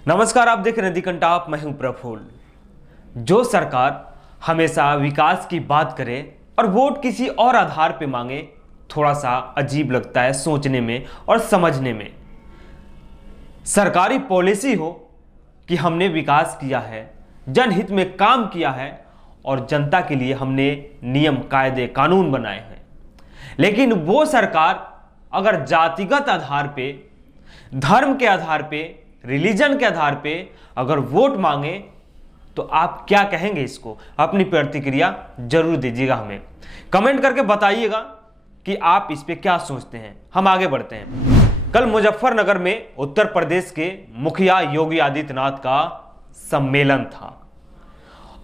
नमस्कार, आप देख रहे हैं दी कंटाप। मैं हूं प्रफुल्ल। जो सरकार हमेशा विकास की बात करे और वोट किसी और आधार पे मांगे, थोड़ा सा अजीब लगता है सोचने में और समझने में। सरकारी पॉलिसी हो कि हमने विकास किया है, जनहित में काम किया है और जनता के लिए हमने नियम कायदे कानून बनाए हैं, लेकिन वो सरकार अगर जातिगत आधार पे, धर्म के आधार पे, रिलीजन के आधार पे अगर वोट मांगे तो आप क्या कहेंगे? इसको अपनी प्रतिक्रिया जरूर दीजिएगा, हमें कमेंट करके बताइएगा कि आप इस पे क्या सोचते हैं। हम आगे बढ़ते हैं। कल मुजफ्फरनगर में उत्तर प्रदेश के मुखिया योगी आदित्यनाथ का सम्मेलन था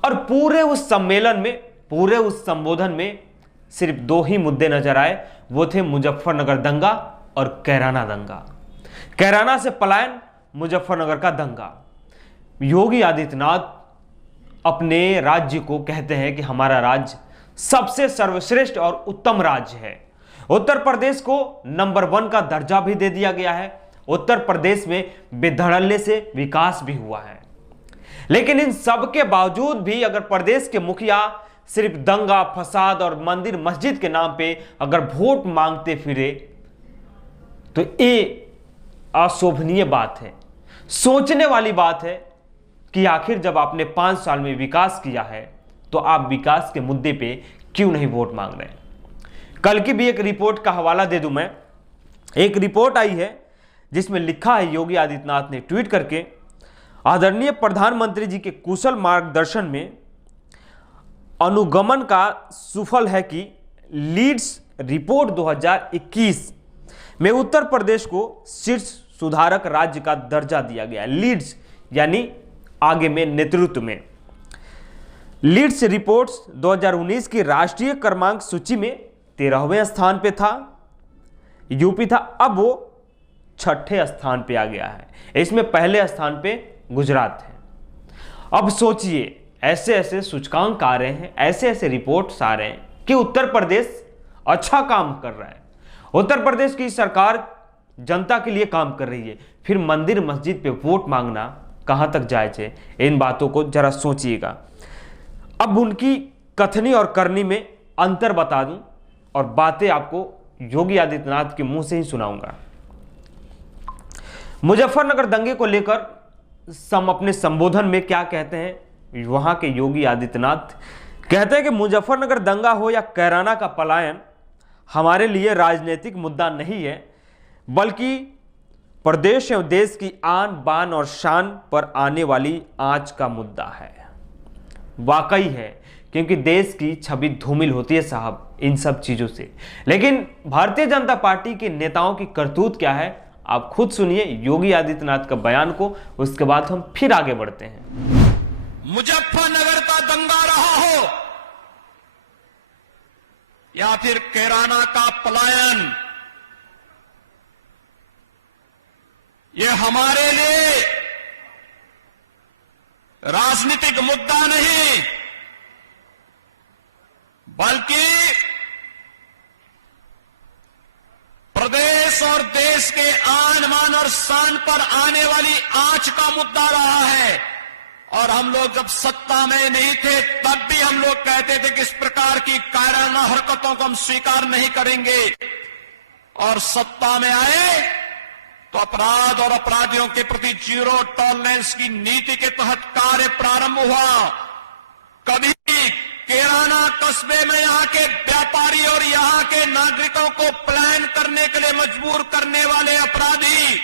और पूरे उस सम्मेलन में, पूरे उस संबोधन में सिर्फ दो ही मुद्दे नजर आए। वो थे मुजफ्फरनगर दंगा और कैराना दंगा। कैराना से पलायन, मुजफ्फरनगर का दंगा। योगी आदित्यनाथ अपने राज्य को कहते हैं कि हमारा राज्य सबसे सर्वश्रेष्ठ और उत्तम राज्य है। उत्तर प्रदेश को नंबर 1 का दर्जा भी दे दिया गया है। उत्तर प्रदेश में बेधड़ल्ले से विकास भी हुआ है। लेकिन इन सब के बावजूद भी अगर प्रदेश के मुखिया सिर्फ दंगा, फसाद और मंदिर मस्जिद के नाम पे अगर वोट मांगते फिरे तो ये अशोभनीय बात है, सोचने वाली बात है कि आखिर जब आपने 5 साल में विकास किया है तो आप विकास के मुद्दे पे क्यों नहीं वोट मांग रहे हैं। कल की भी एक रिपोर्ट का हवाला दे दूं मैं। एक रिपोर्ट आई है जिसमें लिखा है, योगी आदित्यनाथ ने ट्वीट करके, आदरणीय प्रधानमंत्री जी के कुशल मार्गदर्शन में अनुगमन का सुफल है कि लीड्स रिपोर्ट 2021 में उत्तर प्रदेश को शीर्ष सुधारक राज्य का दर्जा दिया गया। लीड्स यानी आगे में, नेतृत्व में। लीड्स रिपोर्ट्स 2019 की राष्ट्रीय क्रमांक सूची में 13वें स्थान पे था, यूपी था। अब वो 6ठे स्थान पे आ गया है। इसमें पहले स्थान पे गुजरात है। अब सोचिए, ऐसे ऐसे सूचकांक आ रहे हैं, ऐसे ऐसे रिपोर्ट्स आ रहे हैं कि उत्तर प्रदेश अच्छा काम कर रहा है, उत्तर प्रदेश की सरकार जनता के लिए काम कर रही है, फिर मंदिर मस्जिद पे वोट मांगना कहां तक जायज है? इन बातों को जरा सोचिएगा। अब उनकी कथनी और करनी में अंतर बता दूं और बातें आपको योगी आदित्यनाथ के मुंह से ही सुनाऊंगा। मुजफ्फरनगर दंगे को लेकर अपने संबोधन में क्या कहते हैं वहां के योगी आदित्यनाथ? कहते हैं कि मुजफ्फरनगर दंगा हो या कैराना का पलायन हमारे लिए राजनीतिक मुद्दा नहीं है, बल्कि प्रदेश एवं देश की आन बान और शान पर आने वाली आंच का मुद्दा है। वाकई है, क्योंकि देश की छवि धूमिल होती है साहब इन सब चीजों से। लेकिन भारतीय जनता पार्टी के नेताओं की करतूत क्या है, आप खुद सुनिए योगी आदित्यनाथ का बयान को, उसके बाद हम फिर आगे बढ़ते हैं। मुजफ्फरनगर का दंगा रहा हो या फिर कैराना का पलायन, ये हमारे लिए राजनीतिक मुद्दा नहीं, बल्कि प्रदेश और देश के आन मान और शान पर आने वाली आंच का मुद्दा रहा है। और हम लोग जब सत्ता में नहीं थे तब भी हम लोग कहते थे कि इस प्रकार की कायराना हरकतों को हम स्वीकार नहीं करेंगे। और सत्ता में आए तो अपराध और अपराधियों के प्रति जीरो टॉलरेंस की नीति के तहत कार्य प्रारंभ हुआ। कभी कैराना कस्बे में यहाँ के व्यापारी और यहाँ के नागरिकों को प्लान करने के लिए मजबूर करने वाले अपराधी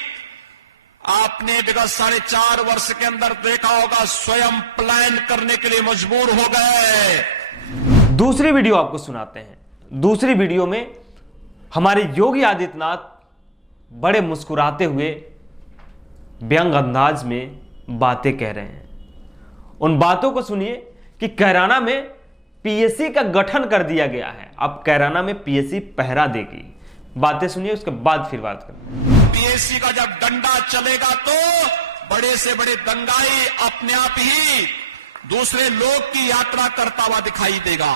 आपने विगत 4.5 वर्ष के अंदर देखा होगा, स्वयं प्लान करने के लिए मजबूर हो गए। दूसरी वीडियो आपको सुनाते हैं। दूसरी वीडियो में हमारे योगी आदित्यनाथ बड़े मुस्कुराते हुए व्यंग अंदाज में बातें कह रहे हैं। उन बातों को सुनिए कि कैराना में पीएससी का गठन कर दिया गया है। अब कैराना में पीएससी पहरा देगी। बातें सुनिए, उसके बाद फिर बात करते हैं। पीएससी का जब डंडा चलेगा तो बड़े से बड़े दंगाई अपने आप ही दूसरे लोग की यात्रा करता हुआ दिखाई देगा।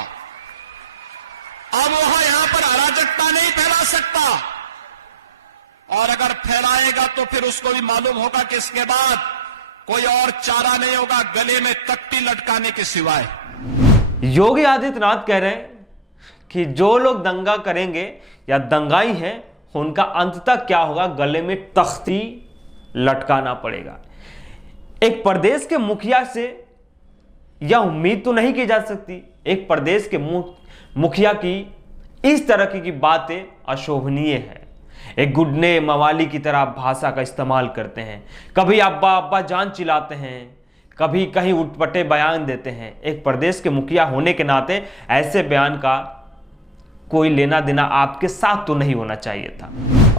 अब वहां यहां पर अराजकता नहीं फैला सकता, और अगर फैलाएगा तो फिर उसको भी मालूम होगा कि इसके बाद कोई और चारा नहीं होगा गले में तख्ती लटकाने के सिवाय। योगी आदित्यनाथ कह रहे हैं कि जो लोग दंगा करेंगे या दंगाई हैं उनका अंततः क्या होगा, गले में तख्ती लटकाना पड़ेगा। एक प्रदेश के मुखिया से यह उम्मीद तो नहीं की जा सकती, एक प्रदेश के मुखिया की इस तरह की बातें अशोभनीय है। एक गुडने मवाली की तरह भाषा का इस्तेमाल करते हैं, कभी अब्बा अब्बा जान चिल्लाते हैं, कभी कहीं उटपटे बयान देते हैं। एक प्रदेश के मुखिया होने के नाते ऐसे बयान का कोई लेना देना आपके साथ तो नहीं होना चाहिए था।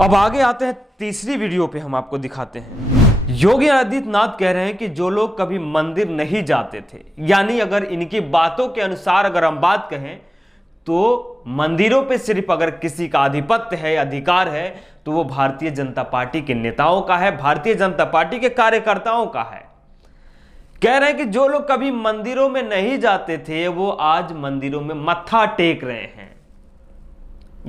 अब आगे आते हैं तीसरी वीडियो पे, हम आपको दिखाते हैं। योगी आदित्यनाथ कह रहे हैं कि जो लोग कभी मंदिर नहीं जाते थे, यानी अगर इनकी बातों के अनुसार अगर हम बात कहें तो मंदिरों पे सिर्फ अगर किसी का आधिपत्य है, अधिकार है, तो वो भारतीय जनता पार्टी के नेताओं का है, भारतीय जनता पार्टी के कार्यकर्ताओं का है। कह रहे हैं कि जो लोग कभी मंदिरों में नहीं जाते थे वो आज मंदिरों में मत्था टेक रहे हैं।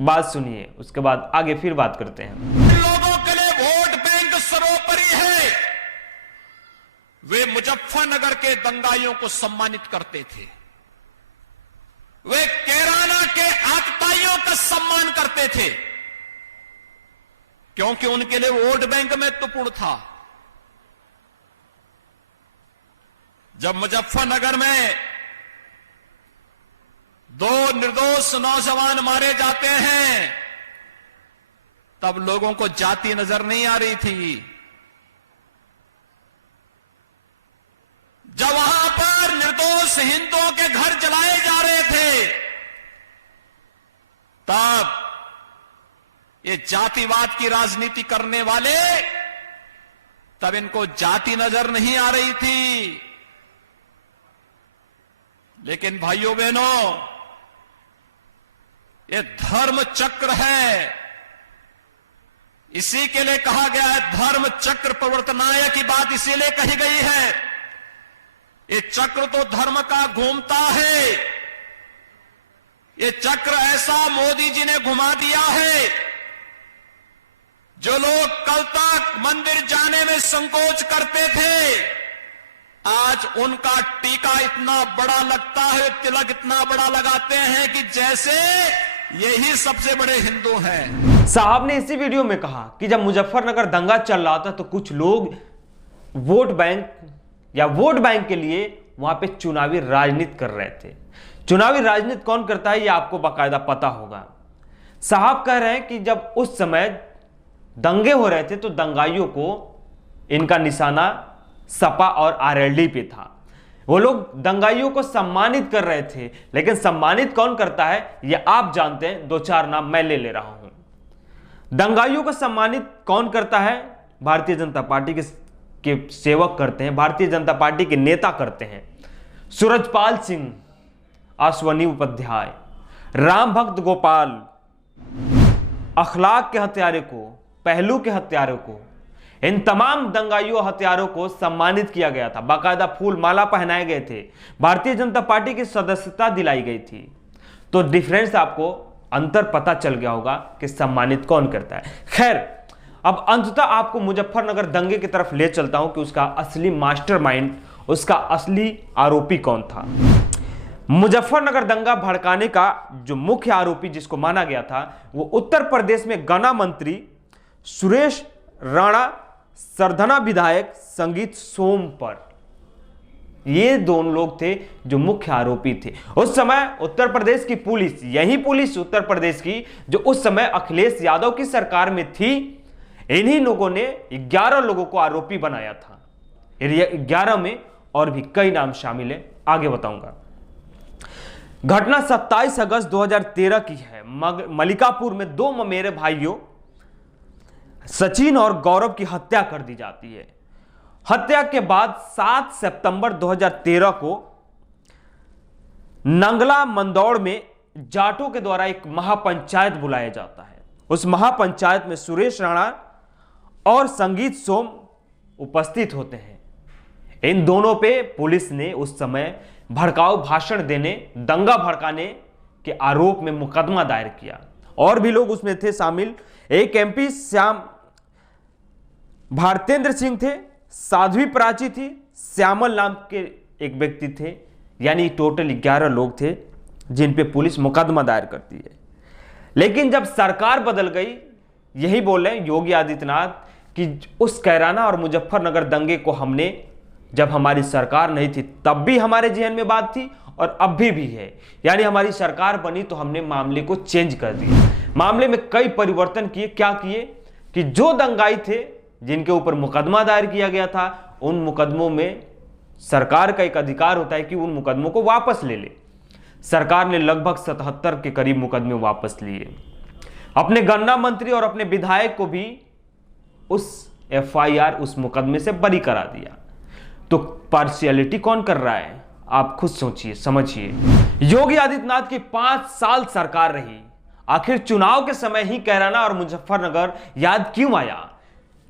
बात सुनिए, उसके बाद आगे फिर बात करते हैं। लोगों के लिए वोट बैंक सर्वोपरि है। वे मुजफ्फरनगर के दंगाइयों को सम्मानित करते थे, वे कैराना के आतताइयों का सम्मान करते थे, क्योंकि उनके लिए वोट बैंक महत्वपूर्ण था। जब मुजफ्फरनगर में 2 निर्दोष नौजवान मारे जाते हैं तब लोगों को जाति नजर नहीं आ रही थी। जब वहां पर निर्दोष हिंदुओं के घर जलाए जा रहे थे तब ये जातिवाद की राजनीति करने वाले, तब इनको जाति नजर नहीं आ रही थी। लेकिन भाइयों बहनों, ये धर्म चक्र है, इसी के लिए कहा गया है धर्म चक्र प्रवर्तनाय की बात इसीलिए कही गई है। ये चक्र तो धर्म का घूमता है, ये चक्र ऐसा मोदी जी ने घुमा दिया है। जो लोग कल तक मंदिर जाने में संकोच करते थे, आज उनका टीका इतना बड़ा लगता है, तिलक इतना बड़ा लगाते हैं कि जैसे यही सबसे बड़े हिंदू हैं। साहब ने इसी वीडियो में कहा कि जब मुजफ्फरनगर दंगा चल रहा था तो कुछ लोग वोट बैंक के लिए वहां पे चुनावी राजनीति कर रहे थे। चुनावी राजनीति कौन करता है ये आपको बाकायदा पता होगा। साहब कह रहे हैं कि जब उस समय दंगे हो रहे थे तो दंगाइयों को इनका निशाना सपा और आरएलडी पे था। वो लोग दंगाइयों को सम्मानित कर रहे थे, लेकिन सम्मानित कौन करता है ये आप जानते हैं। 2-4 नाम मैं ले रहा हूं। दंगाइयों को सम्मानित कौन करता है? भारतीय जनता पार्टी के सेवक करते हैं, भारतीय जनता पार्टी के नेता करते हैं। सूरजपाल सिंह, अश्वनी उपाध्याय, राम भक्त गोपाल, अखलाक के हत्यारे को, पहलू के हत्यारों को, इन तमाम दंगाइयों हत्यारों को सम्मानित किया गया था। बाकायदा फूल माला पहनाए गए थे, भारतीय जनता पार्टी की सदस्यता दिलाई गई थी। तो डिफरेंस आपको अंतर पता चल गया होगा कि सम्मानित कौन करता है। खैर, अब अंततः आपको मुजफ्फरनगर दंगे की तरफ ले चलता हूं कि उसका असली मास्टरमाइंड, उसका असली आरोपी कौन था। मुजफ्फरनगर दंगा भड़काने का जो मुख्य आरोपी जिसको माना गया था वो उत्तर प्रदेश में गन्ना मंत्री सुरेश राणा, सरधना विधायक संगीत सोम पर, ये दोनों लोग थे जो मुख्य आरोपी थे। उस समय उत्तर प्रदेश की पुलिस, यही पुलिस उत्तर प्रदेश की जो उस समय अखिलेश यादव की सरकार में थी, इन्हीं लोगों ने 11 लोगों को आरोपी बनाया था। 11 में और भी कई नाम शामिल है, आगे बताऊंगा। घटना 27 अगस्त 2013 की है। मलिकापुर में 2 ममेरे भाइयों सचिन और गौरव की हत्या कर दी जाती है। हत्या के बाद 7 सितंबर 2013 को नंगला मंदौड़ में जाटों के द्वारा एक महापंचायत बुलाया जाता है। उस महापंचायत में सुरेश राणा और संगीत सोम उपस्थित होते हैं। इन दोनों पे पुलिस ने उस समय भड़काऊ भाषण देने, दंगा भड़काने के आरोप में मुकदमा दायर किया। और भी लोग उसमें थे शामिल। एक एमपी श्याम भारतेंद्र सिंह थे, साध्वी प्राची थी, श्यामल नाम के एक व्यक्ति थे, यानी टोटल 11 लोग थे जिन पे पुलिस मुकदमा दायर करती है। लेकिन जब सरकार बदल गई, यही बोल रहे हैं योगी आदित्यनाथ कि उस कैराना और मुजफ्फरनगर दंगे को हमने, जब हमारी सरकार नहीं थी तब भी हमारे जहन में बात थी और अब भी है, यानी हमारी सरकार बनी तो हमने मामले को चेंज कर दिया। मामले में कई परिवर्तन किए। क्या किए कि जो दंगाई थे जिनके ऊपर मुकदमा दायर किया गया था, उन मुकदमों में सरकार का एक अधिकार होता है कि उन मुकदमों को वापस ले ले। सरकार ने लगभग 77 के करीब मुकदमे वापस लिए। अपने गन्ना मंत्री और अपने विधायक को भी उस FIR, उस मुकदमे से बरी करा दिया। तो पार्शियलिटी कौन कर रहा है, आप खुद सोचिए, समझिए। योगी आदित्यनाथ की 5 साल सरकार रही, आखिर चुनाव के समय ही कैराना और मुजफ्फरनगर याद क्यों आया?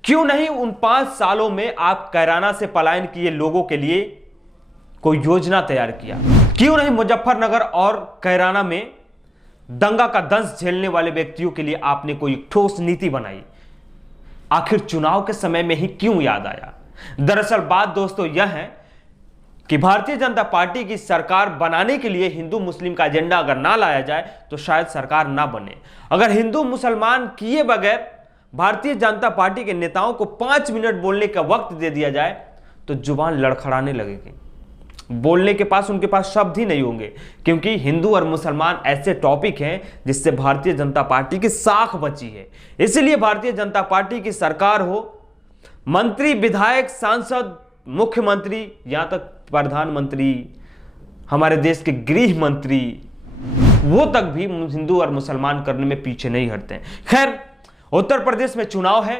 क्यों नहीं उन 5 सालों में आप कैराना से पलायन किए लोगों के लिए कोई योजना तैयार किया? क्यों नहीं मुजफ्फरनगर और कैराना में दंगा का दंश झेलने वाले व्यक्तियों के लिए आपने कोई ठोस नीति बनाई? आखिर चुनाव के समय में ही क्यों याद आया? दरअसल बात दोस्तों यह है कि भारतीय जनता पार्टी की सरकार बनाने के लिए हिंदू मुस्लिम का एजेंडा अगर ना लाया जाए तो शायद सरकार ना बने। अगर हिंदू मुसलमान किए बगैर भारतीय जनता पार्टी के नेताओं को 5 मिनट बोलने का वक्त दे दिया जाए तो जुबान लड़खड़ाने लगेगी, बोलने के पास उनके पास शब्द ही नहीं होंगे, क्योंकि हिंदू और मुसलमान ऐसे टॉपिक हैं जिससे भारतीय जनता पार्टी की साख बची है। इसलिए भारतीय जनता पार्टी की सरकार हो, मंत्री, विधायक, सांसद, मुख्यमंत्री, यहां तक प्रधानमंत्री, हमारे देश के गृह मंत्री, वो तक भी हिंदू और मुसलमान करने में पीछे नहीं हटते हैं। खैर, उत्तर प्रदेश में चुनाव है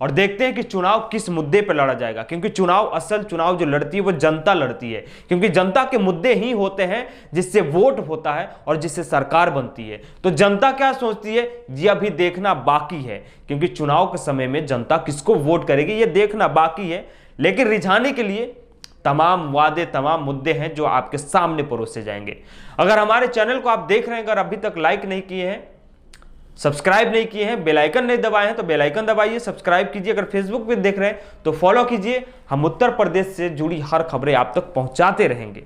और देखते हैं कि चुनाव किस मुद्दे पर लड़ा जाएगा, क्योंकि असल चुनाव जो लड़ती है वो जनता लड़ती है, क्योंकि जनता के मुद्दे ही होते हैं जिससे वोट होता है और जिससे सरकार बनती है। तो जनता क्या सोचती है ये अभी देखना बाकी है, क्योंकि चुनाव के समय में जनता किसको वोट करेगी ये देखना बाकी है। लेकिन रिझाने के लिए तमाम वादे, तमाम मुद्दे हैं जो आपके सामने परोसे जाएंगे। अगर हमारे चैनल को आप देख रहे हैं, अगर अभी तक लाइक नहीं किए हैं, सब्सक्राइब नहीं किए हैं, बेल आइकन नहीं दबाए हैं तो बेल आइकन दबाइए, सब्सक्राइब कीजिए। अगर फेसबुक पे देख रहे हैं तो फॉलो कीजिए। हम उत्तर प्रदेश से जुड़ी हर खबरें आप तक पहुंचाते रहेंगे।